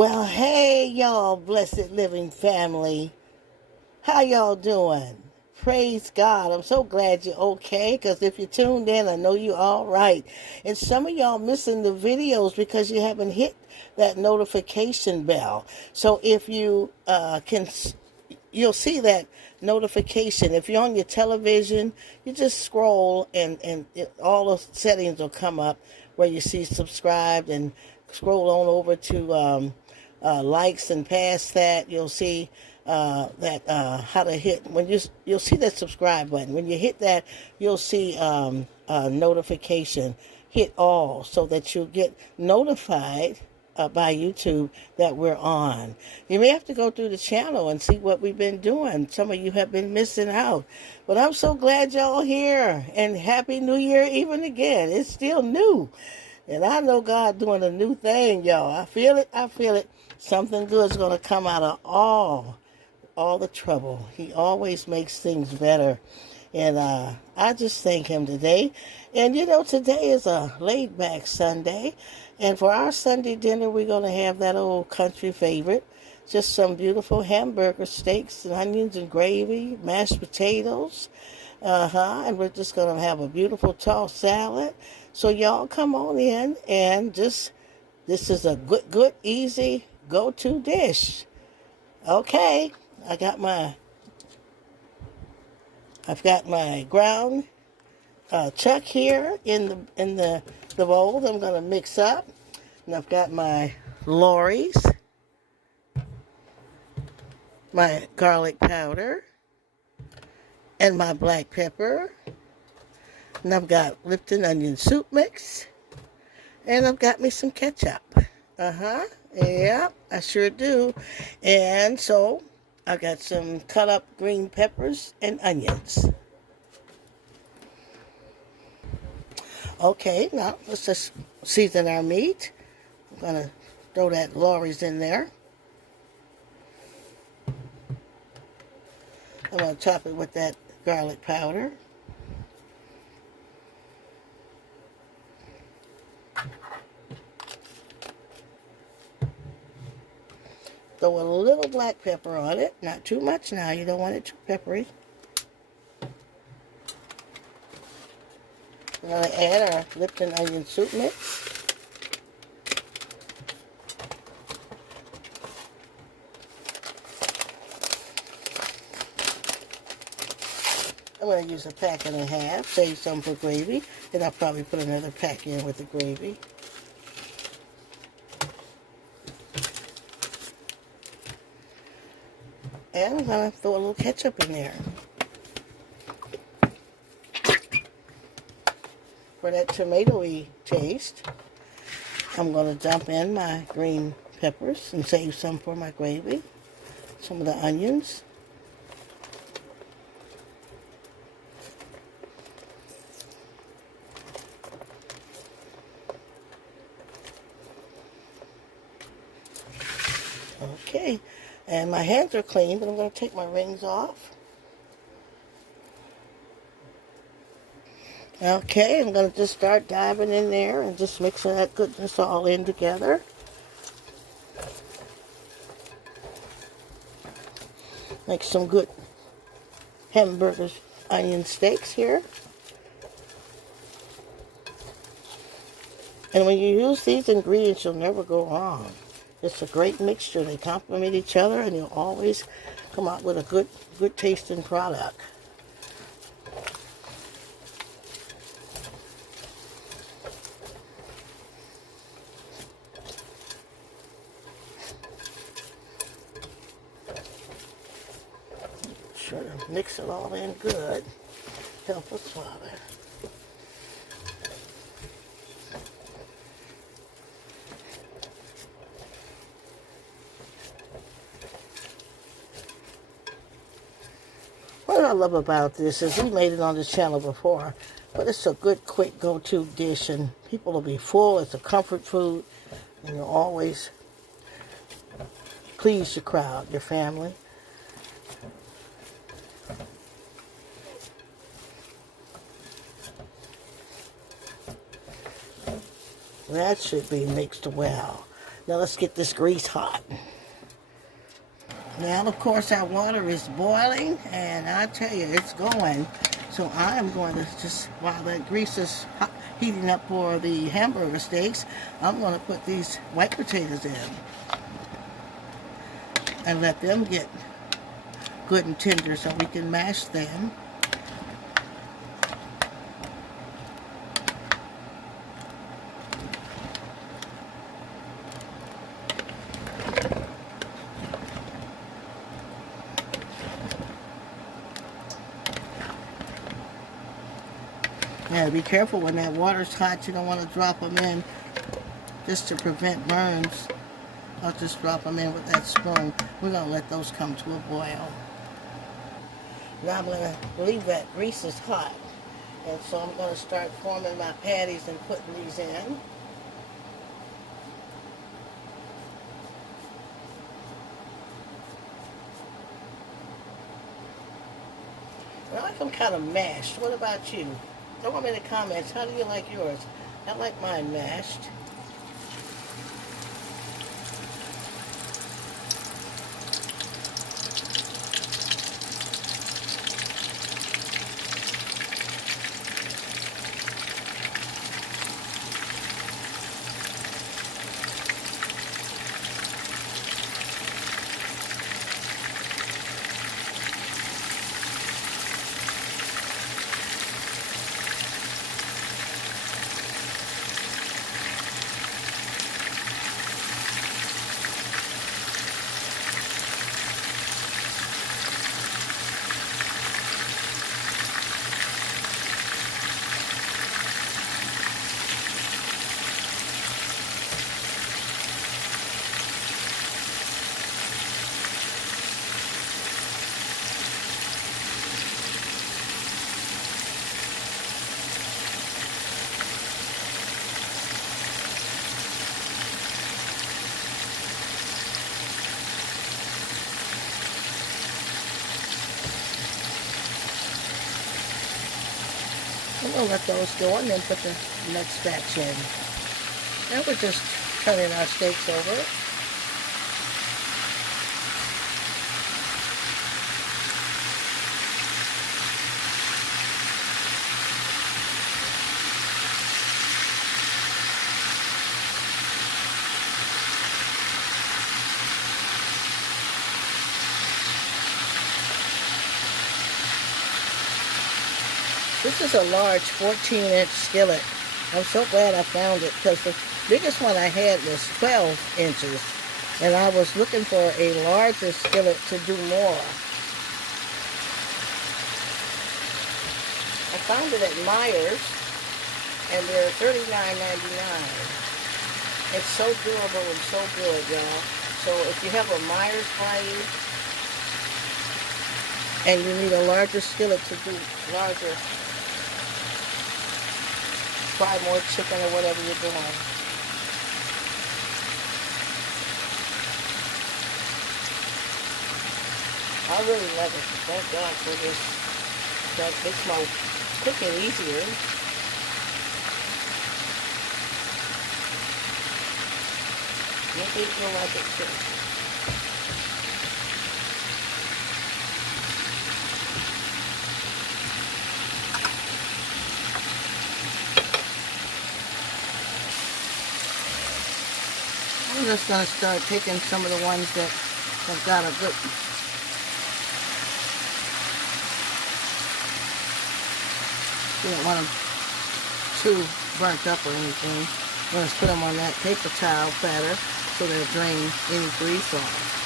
Well, hey, y'all, blessed living family. How y'all doing? Praise God. I'm so glad you're okay, because if you tuned in, I know you're all right. And some of y'all missing the videos because you haven't hit that notification bell. So if you you'll see that notification. If you're on your television, you just scroll and all the settings will come up where you see subscribed, and scroll on over to likes, and past that you'll see that how to hit when you'll see that subscribe button. When you hit that, you'll see notification. Hit all so that you'll get notified by YouTube that we're on. You may have to go through the channel and see what we've been doing. Some of you have been missing out. But I'm so glad y'all here. And Happy New Year even again. It's still new. And I know God doing a new thing, y'all. I feel it. I feel it. Something good's going to come out of all the trouble. He always makes things better. And I just thank him today. And you know, today is a laid back Sunday. And for our Sunday dinner, we're going to have that old country favorite. Just some beautiful hamburger steaks and onions and gravy, mashed potatoes. And we're just going to have a beautiful tossed salad. So y'all come on in and this is a good, easy go-to dish. Okay, I've got my ground chuck here in the bowl that I'm going to mix up. And I've got my Lorry's, my garlic powder, and my black pepper. And I've got Lipton onion soup mix. And I've got me some ketchup. Yeah, I sure do. And so I've got some cut up green peppers and onions. Okay, now let's just season our meat. I'm going to throw that Lorry's in there. I'm going to top it with that garlic powder. Throw a little black pepper on it. Not too much now. You don't want it too peppery. We're going to add our Lipton onion soup mix. I'm going to use a pack and a half, save some for gravy, and I'll probably put another pack in with the gravy. And I'm going to throw a little ketchup in there for that tomatoey taste. I'm going to dump in my green peppers and save some for my gravy, some of the onions. Okay, and my hands are clean, but I'm going to take my rings off. Okay, I'm going to just start diving in there and just mixing that goodness all in together. Make some good hamburgers, onion steaks here. And when you use these ingredients, you'll never go wrong. It's a great mixture. They complement each other, and you'll always come out with a good tasting product. Sure to mix it all in good. Help us, Father. What I love about this is we made it on this channel before, but it's a good, quick go-to dish, and people will be full. It's a comfort food, and you'll always please your crowd, your family. That should be mixed well. Now let's get this grease hot. Now, of course, our water is boiling, and I tell you, it's going. So I am going to just, while the grease is heating up for the hamburger steaks, I'm going to put these white potatoes in and let them get good and tender so we can mash them. Now be careful when that water's hot. You don't want to drop them in just to prevent burns. I'll just drop them in with that spoon. We're going to let those come to a boil. Now I'm going to leave that grease is hot. And so I'm going to start forming my patties and putting these in. I like them kind of mashed. What about you? Throw them in the comments. How do you like yours? I like mine mashed. I'm going to let those go and then put the next batch in. Now we're just turning our steaks over. This is a large 14-inch skillet. I'm so glad I found it because the biggest one I had was 12 inches. And I was looking for a larger skillet to do more. I found it at Myers, and they're $39.99. It's so durable and so good, y'all. So if you have a Myers blade and you need a larger skillet to do larger, fry more chicken or whatever you're doing. I really love it. Thank God for this. That makes my cooking easier. Make it feel like it too. I'm just going to start taking some of the ones that have got a good, you don't want them too burnt up or anything. I'm going to put them on that paper towel platter so they'll drain any grease off.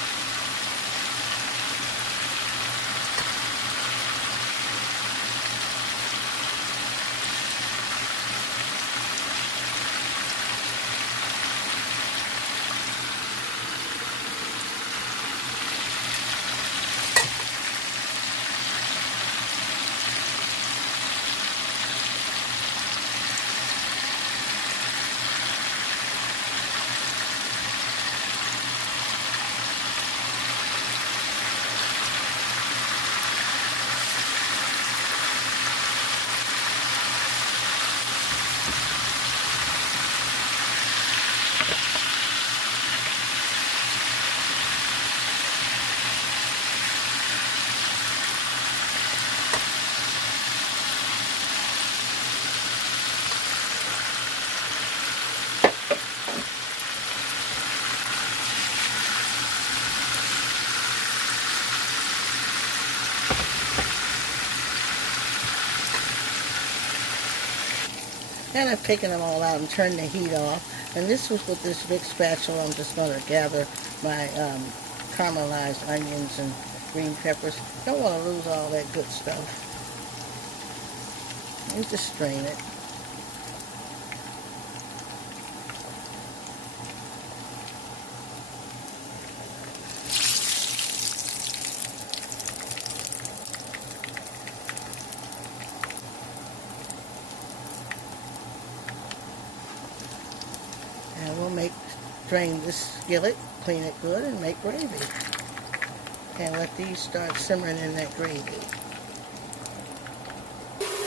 And I've taken them all out and turned the heat off. And this was with this big spatula. I'm just going to gather my caramelized onions and green peppers. Don't want to lose all that good stuff. You just strain it. And we'll drain this skillet, clean it good, and make gravy. And let these start simmering in that gravy.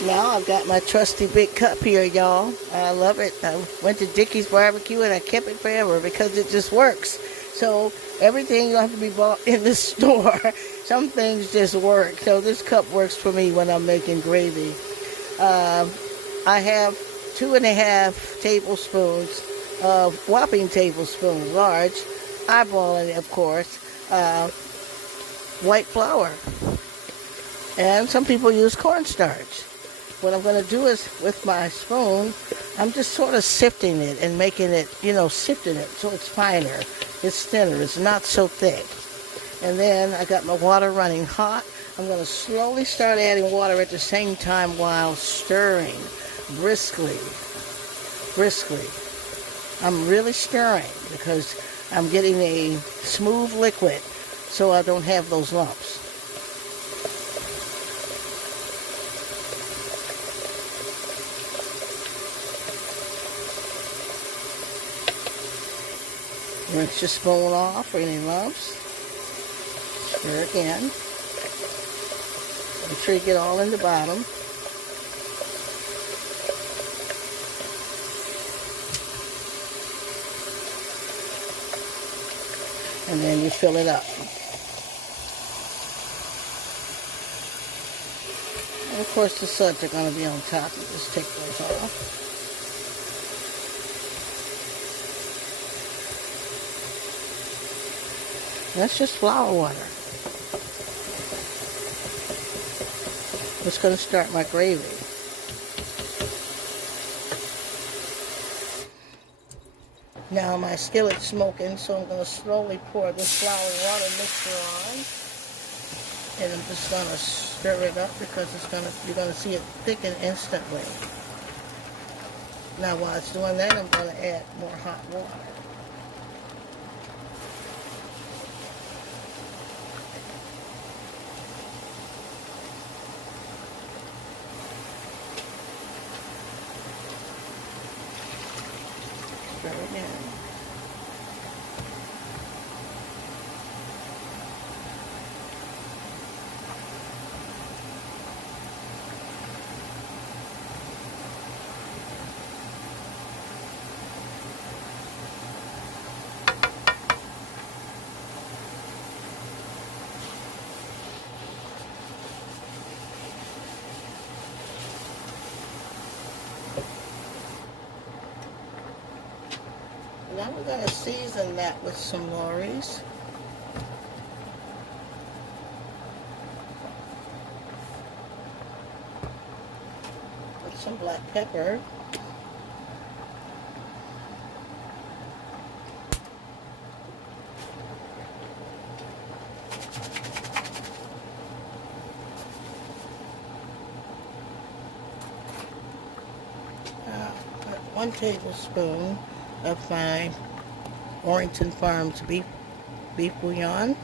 Now I've got my trusty big cup here, y'all. I love it. I went to Dickey's Barbecue and I kept it forever because it just works. So everything don't have to be bought in the store. Some things just work. So this cup works for me when I'm making gravy. I have 2.5 tablespoons of whopping tablespoon, large, eyeballing it, of course, white flour. And some people use cornstarch. What I'm going to do is, with my spoon, I'm just sort of sifting it and making it, sifting it so it's finer. It's thinner. It's not so thick. And then I got my water running hot. I'm going to slowly start adding water at the same time while stirring briskly. I'm really stirring because I'm getting a smooth liquid so I don't have those lumps. Rinse your spoon off for any lumps. Stir again. Make sure you get all in the bottom. And then you fill it up. And of course the suds are going to be on top. You just take those off. That's just flour water. I'm just going to start my gravy. Now my skillet's smoking, so I'm going to slowly pour this flour and water mixture on. And I'm just going to stir it up because you're going to see it thicken instantly. Now while it's doing that, I'm going to add more hot water. Stir again. Now we're going to season that with some nori's. With some black pepper. One tablespoon of my Orrington Farms beef bouillon.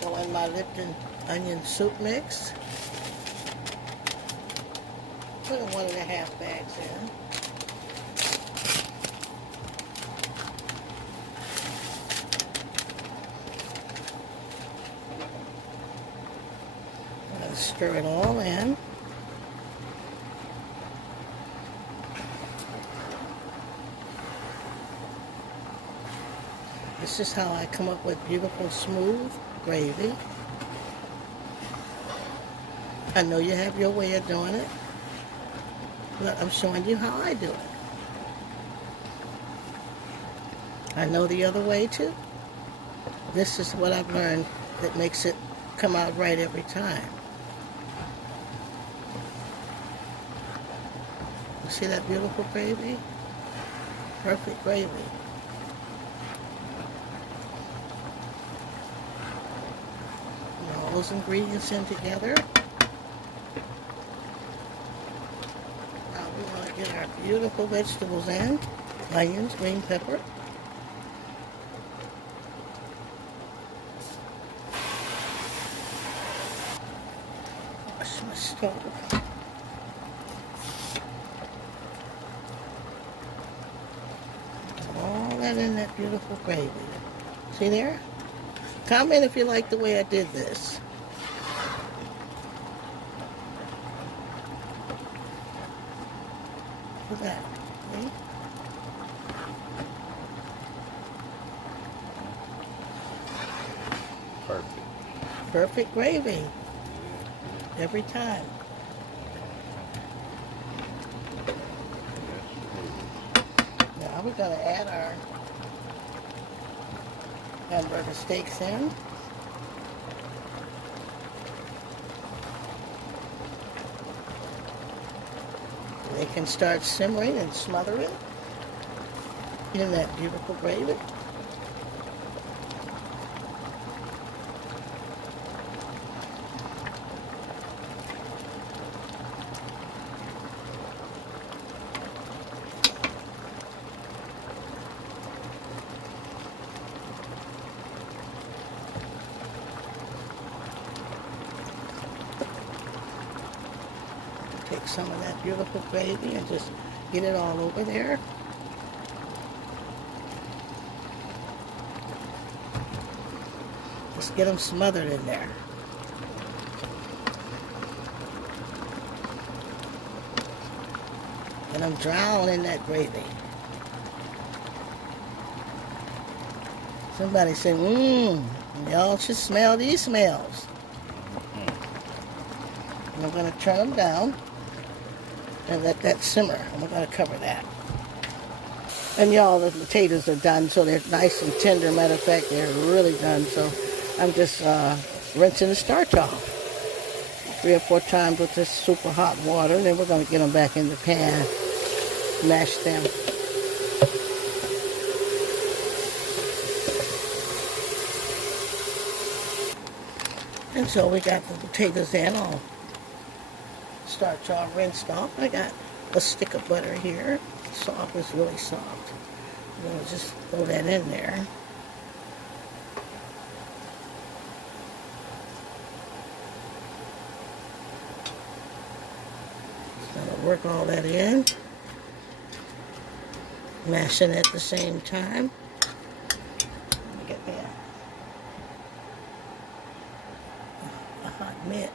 Throw in my Lipton onion soup mix. Put 1.5 bags in. I'm going to stir it all in. This is how I come up with beautiful, smooth gravy. I know you have your way of doing it, but I'm showing you how I do it. I know the other way too. This is what I've learned that makes it come out right every time. You see that beautiful gravy? Perfect gravy. Put all those ingredients in together. Now we want to get our beautiful vegetables in. Onions, green pepper. Wash my stove. All that in that beautiful gravy. See there? Comment if you like the way I did this. Look at that. See? Perfect. Perfect gravy. Every time. Now we're going to add our hamburger steaks in. They can start simmering and smothering in that beautiful gravy. Take some of that beautiful gravy and just get it all over there. Just get them smothered in there. And I'm drowning in that gravy. Somebody said, y'all should smell these smells. And I'm going to turn them down and let that simmer. And we're going to cover that. And y'all, the potatoes are done, so they're nice and tender. Matter of fact, they're really done. So I'm just rinsing the starch off 3 or 4 times with this super hot water. Then we're going to get them back in the pan, mash them. And so we got the potatoes in all starch all rinsed off. I got a stick of butter here. Soft, is really soft. I'm going to just throw that in there. Just going to work all that in. Mashing at the same time. Let me get that. A hot mitt.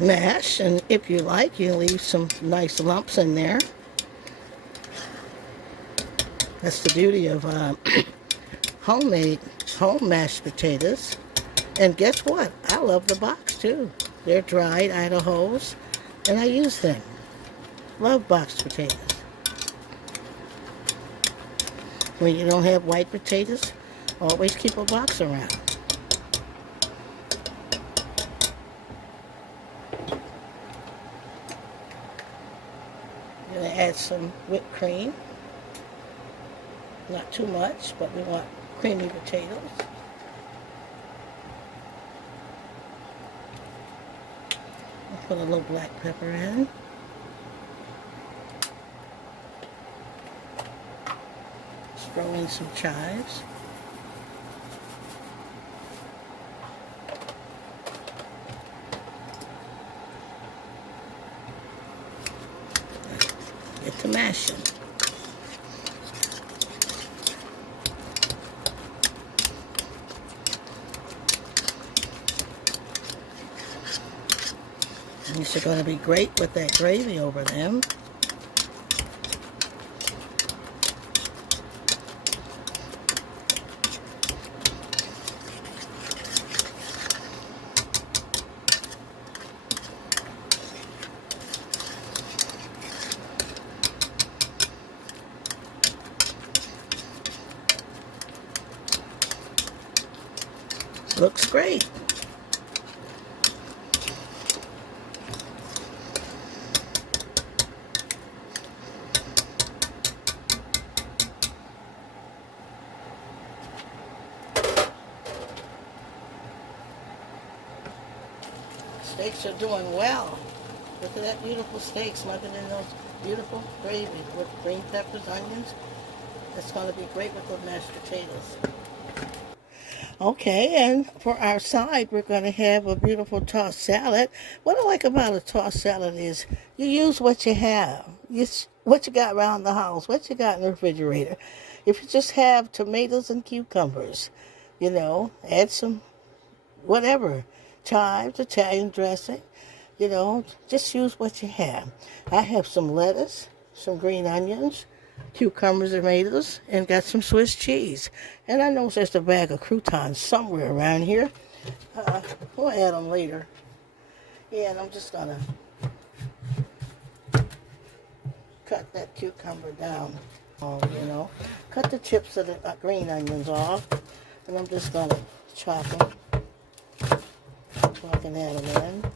Mash, and if you like, you leave some nice lumps in there. That's the beauty of homemade, home mashed potatoes. And guess what? I love the box too. They're dried Idahos, and I use them. Love boxed potatoes. When you don't have white potatoes, always keep a box around. I'm going to add some whipped cream. Not too much, but we want creamy potatoes. I'll put a little black pepper in. Just throw in some chives. Get to mashing. These are going to be great with that gravy over them. Looks great. Steaks are doing well. Look at that beautiful steak smothered in those beautiful gravy with green peppers, onions. It's going to be great with those mashed potatoes. Okay, and for our side, we're going to have a beautiful tossed salad. What I like about a tossed salad is you use what you have. What you got around the house, what you got in the refrigerator. If you just have tomatoes and cucumbers, add some whatever, chives, Italian dressing, just use what you have. I have some lettuce, some green onions, cucumbers, tomatoes, and got some Swiss cheese. And I know there's a bag of croutons somewhere around here. We'll add them later. Yeah, and I'm just going to cut that cucumber down. Cut the chips of the green onions off. And I'm just going to chop them so I can add them in.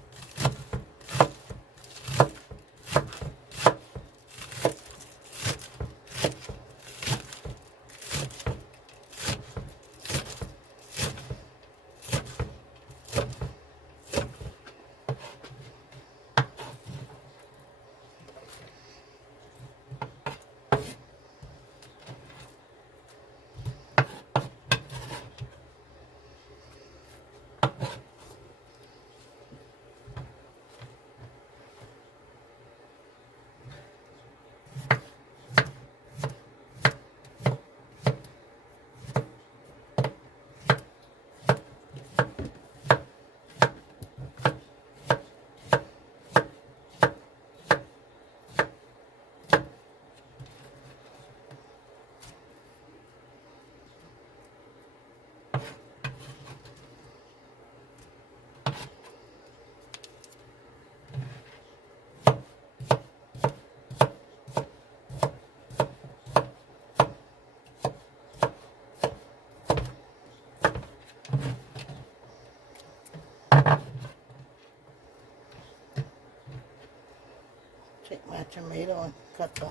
Take my tomato and cut the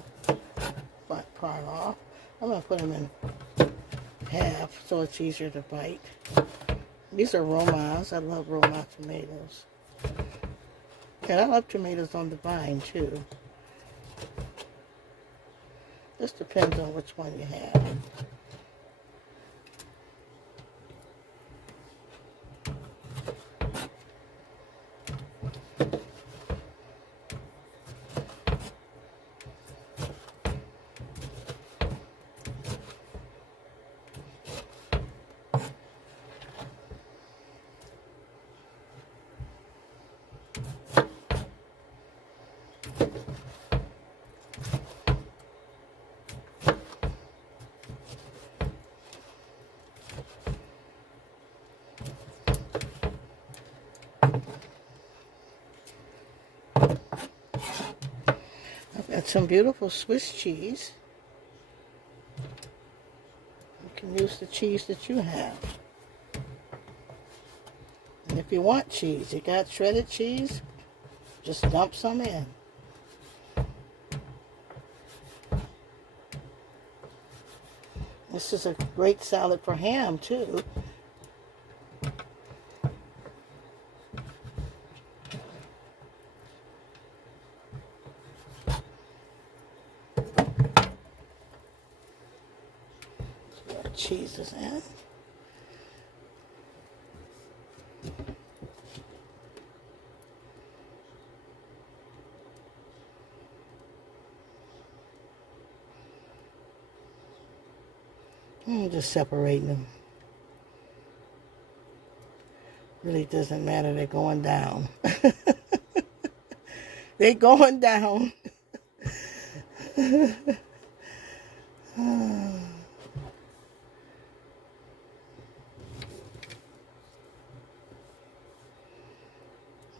front part off. I'm going to put them in half so it's easier to bite. These are Romas. I love Roma tomatoes. And I love tomatoes on the vine too. Just depends on which one you have. Got some beautiful Swiss cheese. You can use the cheese that you have. And if you want cheese, you got shredded cheese, just dump some in. This is a great salad for ham too. Cheeses in. I'm just separating them. Really doesn't matter, they're going down. They're going down.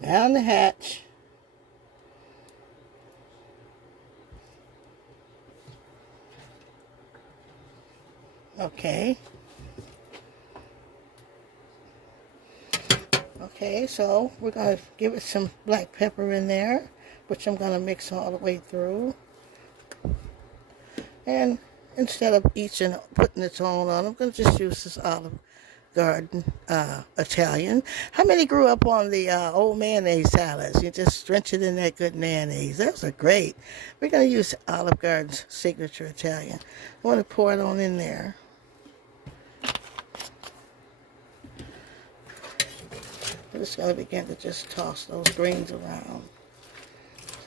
Down the hatch. Okay. Okay, so we're going to give it some black pepper in there, which I'm going to mix all the way through. And instead of each and putting its own on, I'm going to just use this Olive Garden Italian. How many grew up on the old mayonnaise salads? You just drench it in that good mayonnaise. Those are great. We're going to use Olive Garden's signature Italian. I want to pour it on in there. I'm just going to begin to just toss those greens around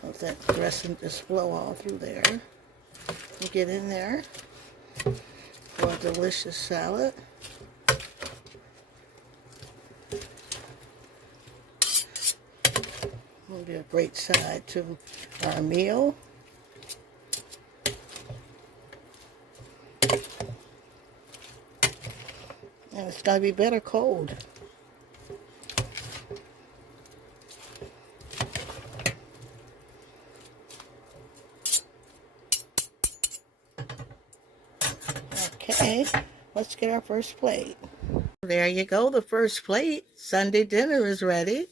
so that dressing just flow all through there. And get in there for a delicious salad. Will be a great side to our meal. And it's going to be better cold. Okay, let's get our first plate. There you go, the first plate. Sunday dinner is ready.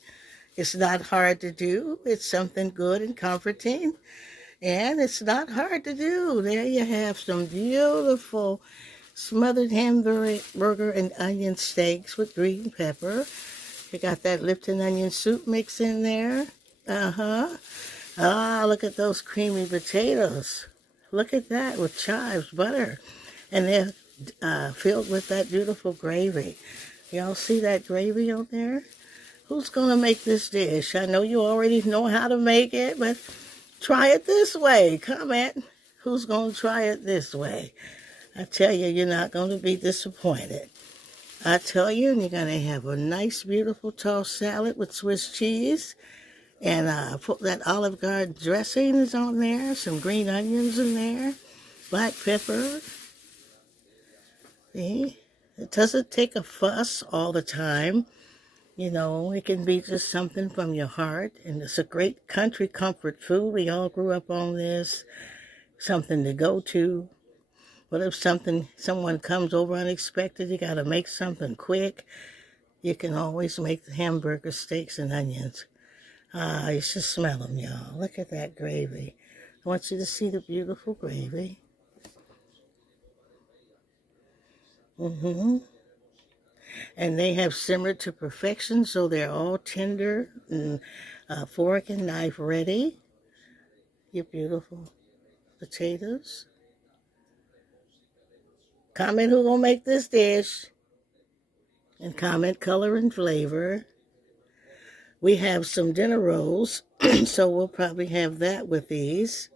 It's not hard to do. It's something good and comforting. And it's not hard to do. There you have some beautiful smothered hamburger and onion steaks with green pepper. You got that Lipton onion soup mix in there. Ah, look at those creamy potatoes. Look at that with chives, butter. And they're filled with that beautiful gravy. Y'all see that gravy on there? Who's going to make this dish? I know you already know how to make it, but try it this way. Comment who's going to try it this way. I tell you, you're not going to be disappointed. I tell you, you're going to have a nice, beautiful tossed salad with Swiss cheese. And put that Olive Garden dressing is on there. Some green onions in there. Black pepper. See? It doesn't take a fuss all the time. You know, it can be just something from your heart. And it's a great country comfort food. We all grew up on this. Something to go to. But if someone comes over unexpected, you got to make something quick. You can always make the hamburger steaks and onions. Ah, you should smell them, y'all. Look at that gravy. I want you to see the beautiful gravy. And they have simmered to perfection, so they're all tender and fork and knife ready. Your beautiful potatoes. Comment who gonna make this dish. And comment color and flavor. We have some dinner rolls, so we'll probably have that with this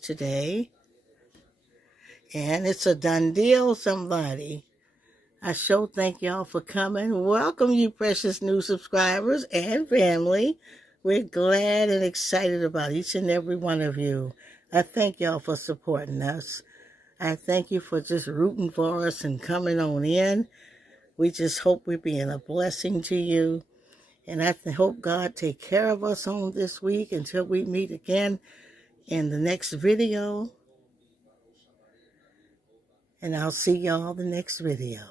today. And it's a done deal, somebody. I sure thank y'all for coming. Welcome, you precious new subscribers and family. We're glad and excited about each and every one of you. I thank y'all for supporting us. I thank you for just rooting for us and coming on in. We just hope we're being a blessing to you. And I hope God take care of us on this week until we meet again in the next video. And I'll see y'all the next video.